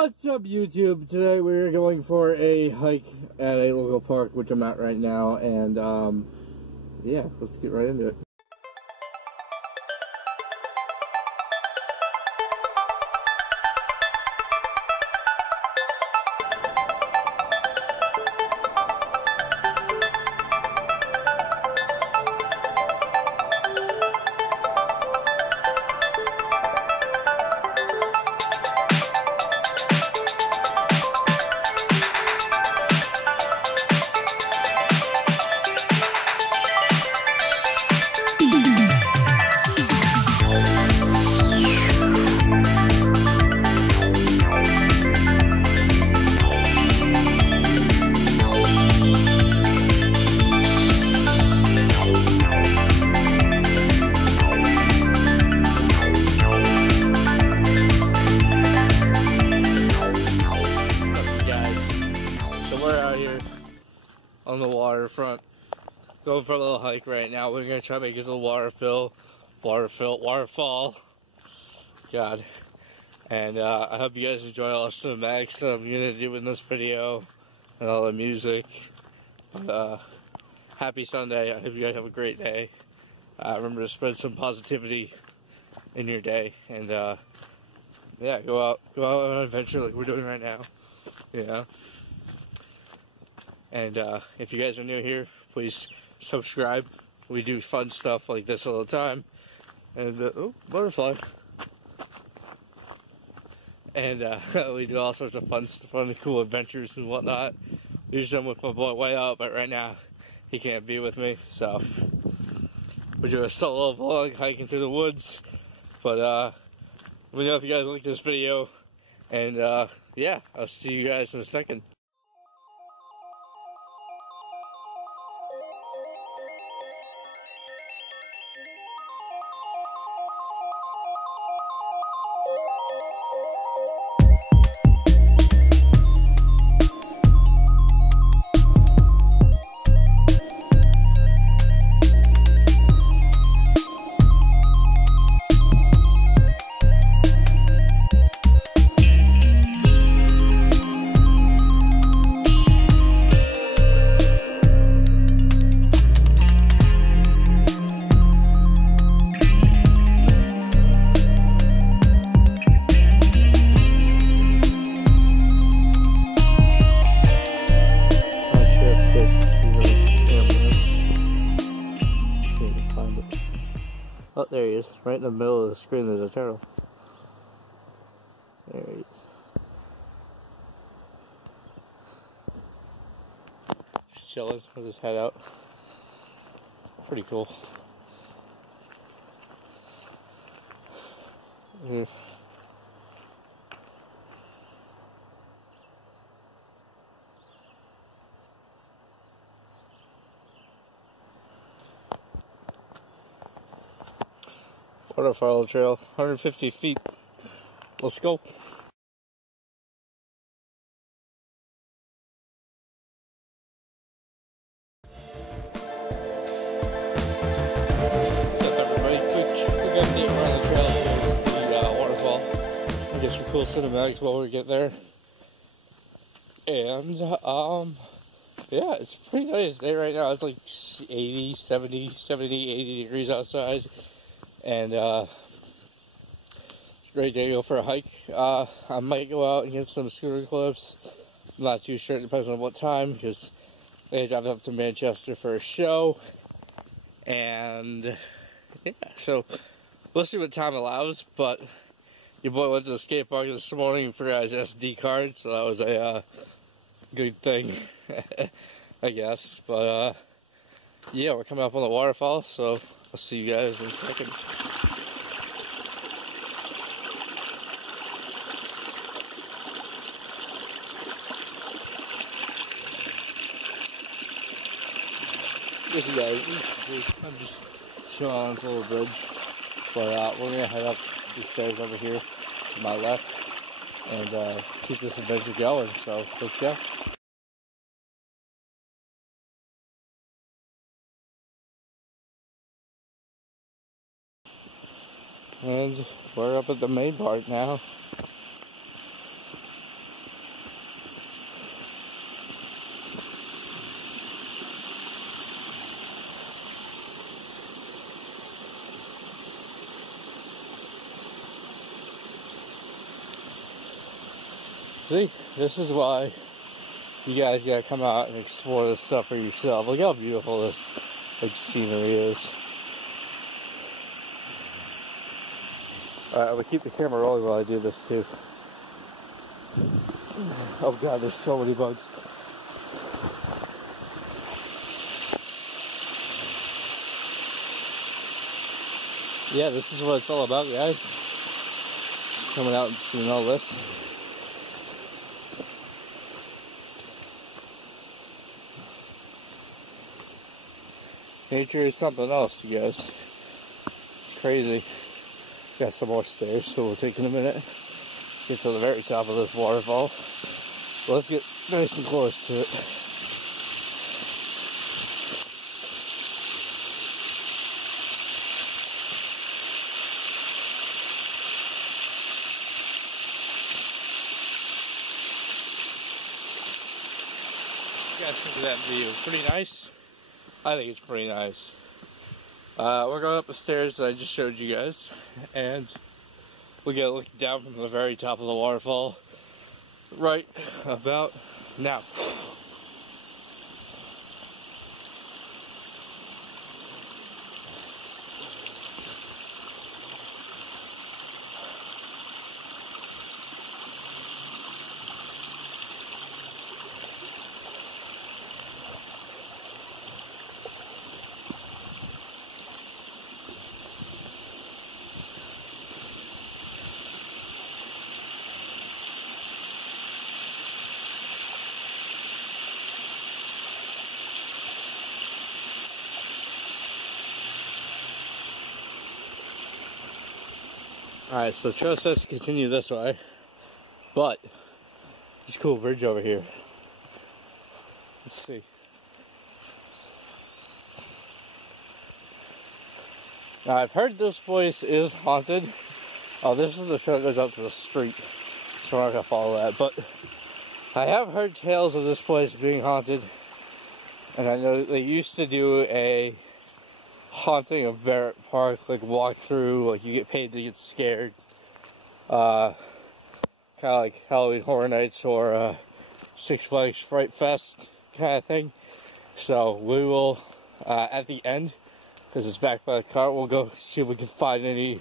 What's up, YouTube? Today we're going for a hike at a local park, which I'm at right now, and yeah, let's get right into it. On the waterfront, going for a little hike right now. We're gonna try to make it to the waterfall. God, and I hope you guys enjoy all the cinematics I'm gonna do in this video and all the music. Happy Sunday! I hope you guys have a great day. Remember to spread some positivity in your day, and yeah, go out on an adventure like we're doing right now. You know. And if you guys are new here, please subscribe. We do fun stuff like this all the time. And, oh, butterfly. And we do all sorts of fun, cool adventures and whatnot. Usually I'm with my boy way out, but right now he can't be with me. So we're doing a solo vlog hiking through the woods. But let me know if you guys like this video. And yeah, I'll see you guys in a second. Oh, there he is. Right in the middle of the screen, there's a turtle. There he is. Just chilling with his head out. Pretty cool. Waterfall trail, 150 feet. Let's go. What's up, everybody? Quick update around the trail, the waterfall. We get some cool cinematics while we get there. And yeah, it's a pretty nice day right now. It's like 80, 80 degrees outside. And it's a great day to go for a hike. I might go out and get some scooter clips. I'm not too sure, it depends on what time, because they drive up to Manchester for a show. And yeah, so we'll see what time allows. But your boy went to the skate park this morning and forgot his SD card, so that was a good thing, I guess. But yeah, we're coming up on the waterfall, so I'll see you guys in a second. Listen guys, I'm just chilling on this little bridge, but we're gonna head up the stairs over here to my left and keep this adventure going, so let's go. And we're up at the main part now. See, this is why you guys gotta come out and explore this stuff for yourself. Look how beautiful this like scenery is. Alright, I'm gonna keep the camera rolling while I do this too. Oh god, there's so many bugs. Yeah, this is what it's all about, guys. Coming out and seeing all this. Nature is something else, you guys. It's crazy. Got some more stairs, so we'll take in a minute. Get to the very top of this waterfall. But let's get nice and close to it. You guys think of that view? Pretty nice? I think it's pretty nice. We're going up the stairs that I just showed you guys, and we get a look down from the very top of the waterfall right about now. Alright, so trail says to continue this way, but there's a cool bridge over here. Let's see. Now, I've heard this place is haunted. Oh, this is the trail that goes out to the street, so we're not going to follow that. But I have heard tales of this place being haunted, and I know that they used to do a haunting of Barrett Park, like walk through, like you get paid to get scared. Kind of like Halloween Horror Nights or Six Flags Fright Fest kind of thing. So we will, at the end, because it's back by the car, we'll go see if we can find any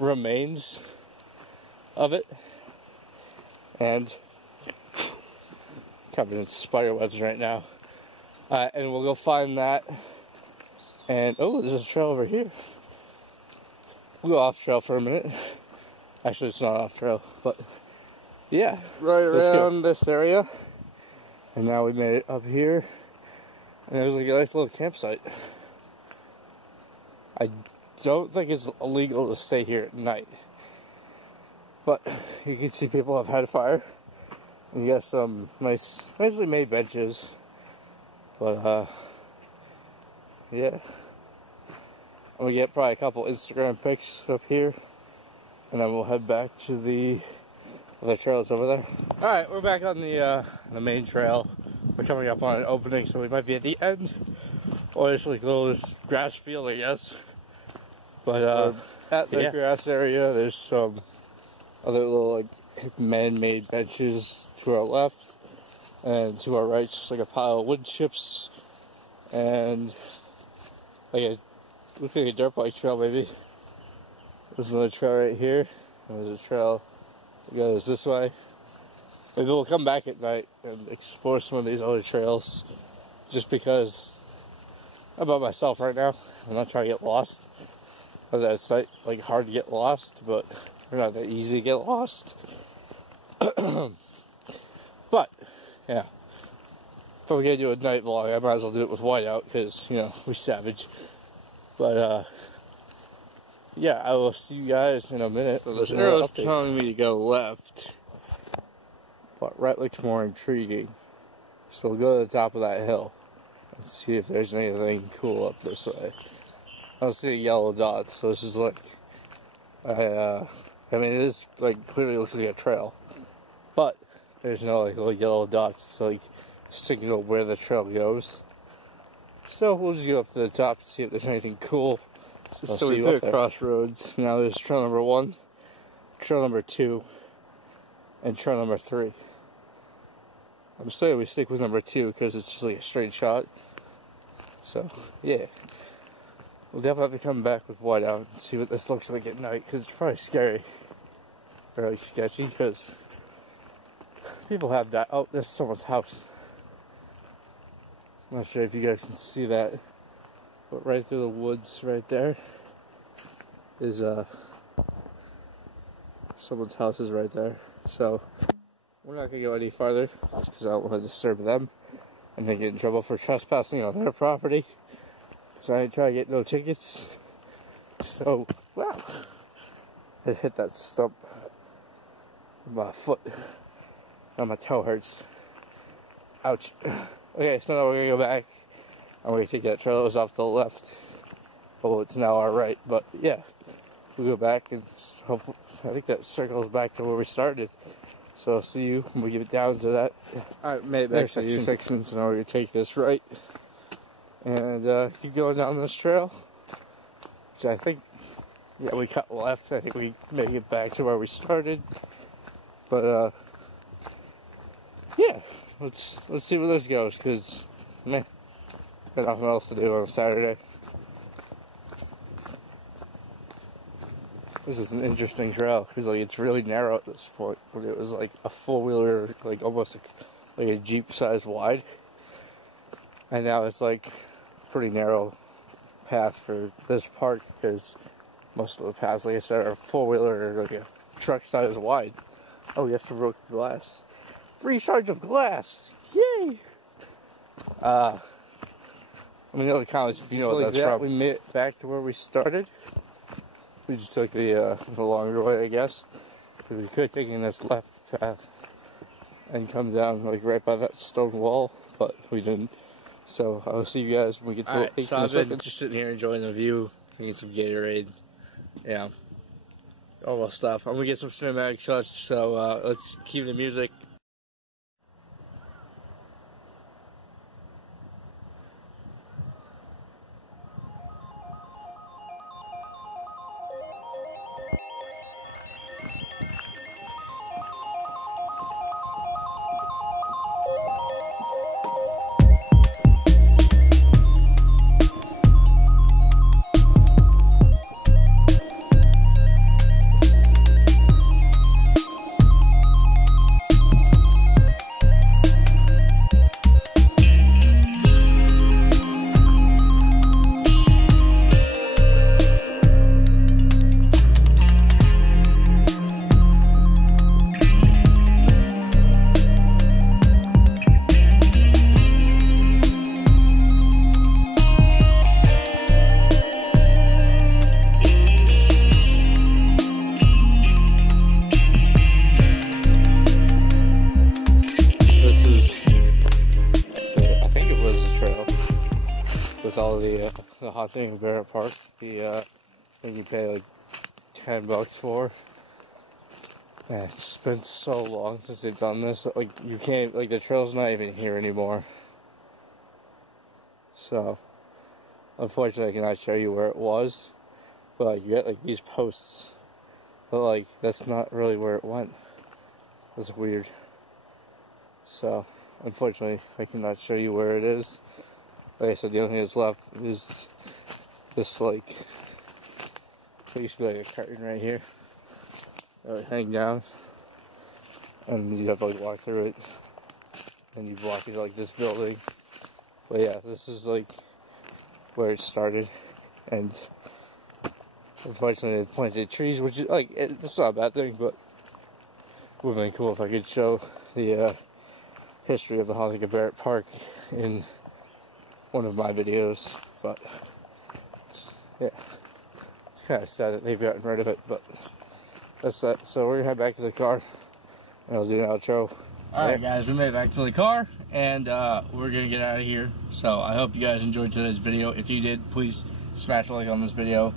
remains of it. And covered in spider webs right now. And we'll go find that. And, oh, there's a trail over here. We'll go off trail for a minute. Actually, it's not off trail, but yeah. Right around this area. And now we made it up here. And there's like a nice little campsite. I don't think it's illegal to stay here at night. But you can see people have had a fire. And you got some nicely made benches. But, yeah. I'm gonna get probably a couple Instagram pics up here, and then we'll head back to the other trails over there. Alright, we're back on the main trail. We're coming up on an opening, so we might be at the end, or just like a little grass field, I guess. But at the grass area, there's some other little like man-made benches to our left, and to our right, just like a pile of wood chips, and like looks like a dirt bike trail, maybe. There's another trail right here. There's a trail that goes this way. Maybe we'll come back at night and explore some of these other trails, just because I'm by myself right now. I'm not trying to get lost. It's like hard to get lost, but they're not that easy to get lost. But yeah, if I'm gonna do a night vlog, I might as well do it with whiteout, because you know we're savage. But, yeah, I will see you guys in a minute. So this arrow's telling me to go left, but right looks more intriguing. So we'll go to the top of that hill and see if there's anything cool up this way. I don't see a yellow dot, so this is like, I mean, it is like, clearly looks like a trail, but there's no like little yellow dots, so like, signal where the trail goes. So we'll just go up to the top to see if there's anything cool. So we hit a crossroads. Now there's trail number 1, trail number 2, and trail number 3. I'm saying we stick with number 2 because it's just like a straight shot. So, yeah. We'll definitely have to come back with white out and see what this looks like at night, because it's probably scary. Or like sketchy, because people have that. Oh, there's someone's house. I'm not sure if you guys can see that, but right through the woods right there is someone's house is right there. So we're not gonna go any farther just because I don't want to disturb them and they get in trouble for trespassing on their property. So I ain't trying to get no tickets. So wow, I hit that stump with my foot. Now my toe hurts. Ouch. Okay, so now we're gonna go back and we're gonna take that trail that was off to the left. Oh, it's now our right, but yeah, we go back and hopefully, I think that circles back to where we started. So I'll see you when we get down to that. Alright, made it back to the section, so now we're gonna take this right and keep going down this trail. Which I think, yeah, we cut left. I think we make it back to where we started. But yeah, let's see where this goes, because man, got nothing else to do on a Saturday. This is an interesting trail because like it's really narrow at this point. When it was like a 4-wheeler, like almost like a Jeep size wide, and now it's like pretty narrow path for this park because most of the paths, like I said, are 4-wheeler or like a truck size wide. Oh yes, I broke the glass. Free charge of glass! Yay! Let me know in the comments if you know what that's from. We made it back to where we started. We just took the longer way, I guess. Because we could have taken this left path and come down like right by that stone wall, but we didn't. So I'll see you guys when we get to it. So I've been just sitting here enjoying the view, drinking some Gatorade. Yeah. Almost stuff. I'm gonna get some cinematic shots, so let's cue the music. All the hot thing in Barrett Park, I think you pay like $10 for. Man, it's been so long since they've done this. Like you can't, like the trail's not even here anymore. So, unfortunately, I cannot show you where it was. But like, you get like these posts, but like that's not really where it went. That's weird. So, unfortunately, I cannot show you where it is. Like I said, the only thing that's left is this, like, it used to be like a curtain right here that would hang down, and you have to like walk through it, and you walk into like this building. But yeah, this is like where it started, and unfortunately they planted trees, which is like, it's not a bad thing, but it would have been cool if I could show the history of the haunting of Barrett Park in one of my videos. But yeah, it's kind of sad that they've gotten rid of it, but that's that. So we're gonna head back to the car and I'll do an outro. Alright guys, we made it back to the car and we're gonna get out of here. So I hope you guys enjoyed today's video. If you did, please smash a like on this video.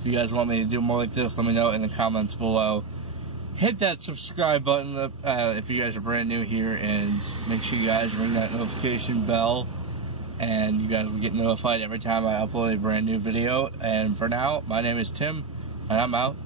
If you guys want me to do more like this, let me know in the comments below. Hit that subscribe button if you guys are brand new here, and make sure you guys ring that notification bell, and you guys will get notified every time I upload a brand new video. And for now, my name is Tim, and I'm out.